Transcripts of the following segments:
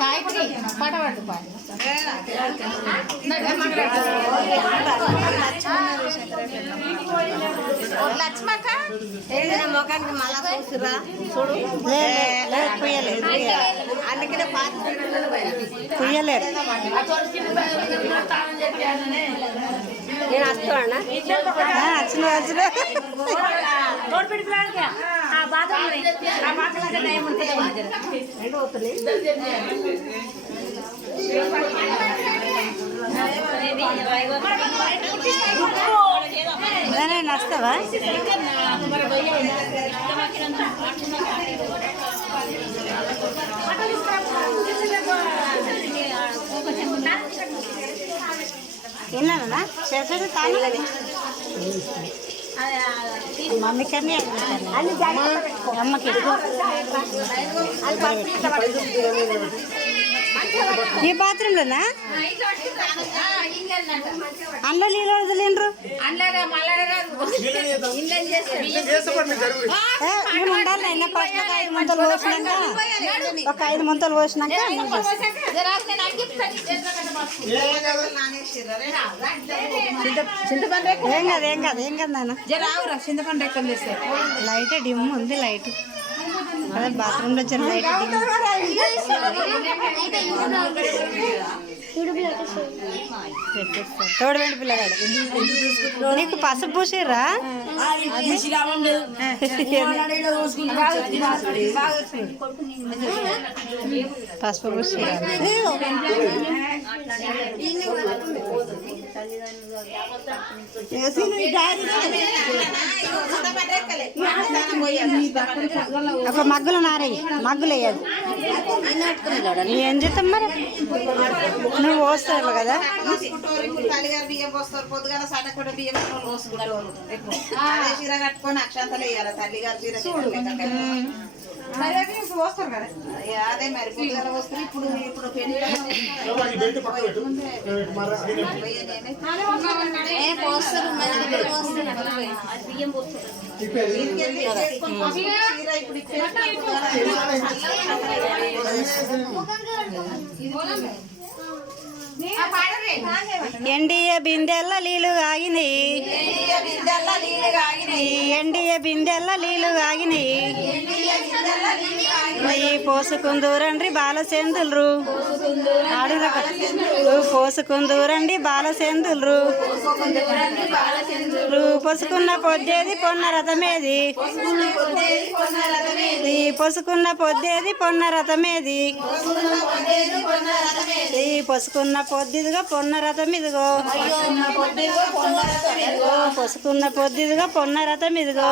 సాయికి పటవాడు లక్ష్మక్క ఏదైనా ముఖానికి మళ్ళా చూసిరా చూడు అందుకనే పుయ్యలేరు నేను వస్తానా వచ్చిన వచ్చిన వస్తావా విన్నానా చేసేది తాను మమ్మీకి అమ్మకి ఈ బాత్రూంలోనా అందులో నీళ్ళు వదిలేండ్రు ఉండాలి అయినా ఫస్ట్ ఒక 5 ముంతలు పోసినాక ఒక 5 ముంతలు పోసినాక ఏం కాదు ఏం కాదు ఏం కాదు నాన్న చింతపండు ఎక్కడ లైట్ డిమ్ ఉంది లైట్ అదే బాత్రూంలో వచ్చిన లైట్ తోడుబెండి పిల్లగాడు నీకు పసుపు పూసిర్రా పసుపు పూసిర్రా ఒక మగ్గులు నారయ్యి మగ్గులు వేయదు ఏం చేస్తాం మరి నువ్వు పోస్తావు కదా తల్లిగారు బియ్యం పోస్తారు పొద్దుగాల సట కూడా బియ్యం పోసుకుంటారు చీర కట్టుకొని అక్షంతలు వేయాలి తల్లిగారు చీర పోస్తారు కదా అదే మరి పొద్దుగాల పోస్తారు ఇప్పుడు ఇప్పుడు ఎండియ బిందెల్ల నీళ్ళు కాగినాయి ఎండియ బిందెల్ల నీళ్ళు కాగినాయి పోసుకుందూరండి బాలసేందులు పోసుకుందూరండి బాలసేందులు పొసుకున్న పొద్దేది పొన్న రథమేది పొసుకున్న పొద్దేది పొన్న రథమేది పొసుకున్న పొద్దిదిగా పొన్న రథం ఇదిగో పొసుకున్న పొద్దిదిగా పొన్న రథం ఇదిగో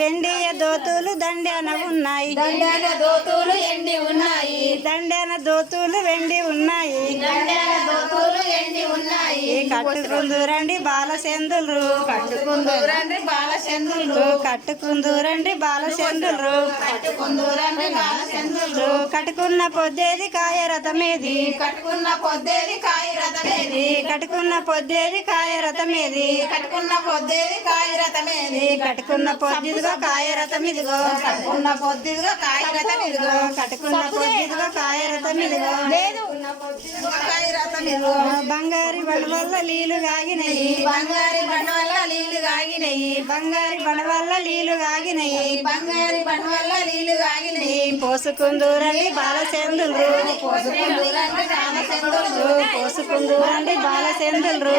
వెండియ దోతులు దండాన ఉన్నాయి దండాన దోతులు వెండి ఉన్నాయి కట్టుకుందూరండి బాలసేందులు కట్టుకుందూరండి బాలసేందులు కట్టుకున్న పొద్దేది కాయ రథమేది కట్టుకున్న పొద్దేది కాయ రథమేది కట్టుకున్న పొద్దేది కాయ రథమేది కట్టుకున్న పొద్దేది కాయ రథమేది కట్టుకున్న పొద్దిదిగా కాయ రథం ఇదిగో కట్టుకున్న పొద్దిదిగా కాయ రథం ఇదిగో కట్టుకున్న పొద్దిదిగా కాయ రథం ఇదిగో కాయ రథం ఇదిగో బంగారి బండ వల్ల నీళ్లు కాగినాయి బంగారి బండ వల్ల నీళ్లు కాగినాయి బంగారి బండ వల్ల నీళ్లు కాగినాయి బంగారి బండ వల్ల నీళ్లు కాగినాయి పోసుకుందూరండి బాలసేందులు పోసుకుందూరండి బాలసేందులు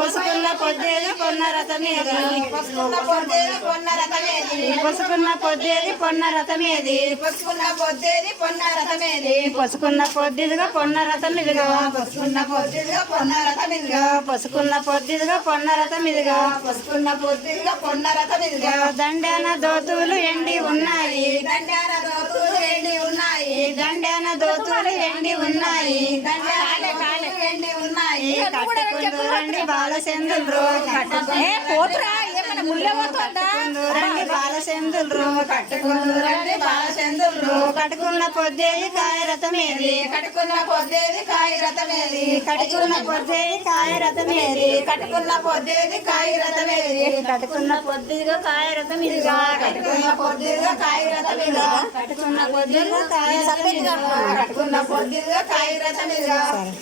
పొసుకున్న పొద్దేది పొన్న రథమేది పొసుకున్న పొద్దేది పొన్న రథమేది పొసుకున్న పొద్దిదిగా పొన్న రథం ఇదిగో పొసుకున్న పొద్దిదిగా పొన్న రథం ఇదిగో దండాన దోతులు ఎండి ఉన్నాయి దండాన దోతులు ఎండి ఉన్నాయి కట్టుకుందూరండి బాలసేందులు కట్టుకుందూరండి బాలచంద్రులు కట్టుకుందూరండి బాలచంద్రులు కట్టుకున్న పొద్దేది కాయరథమేది కట్టుకున్న పొద్దేది కాయరథమేది కట్టుకున్న పొద్దేది కాయరథమేది కట్టుకున్న పొద్దేది కాయరథమేది కట్టుకున్న పొద్దుగా కాయరథం ఇదిగా కట్టుకున్న పొద్దుగా కాయరథమిగా కట్టుకున్న పొద్దుగా కాయరథం కట్టుకున్న పొద్దుగా కాయరథమిగా సరే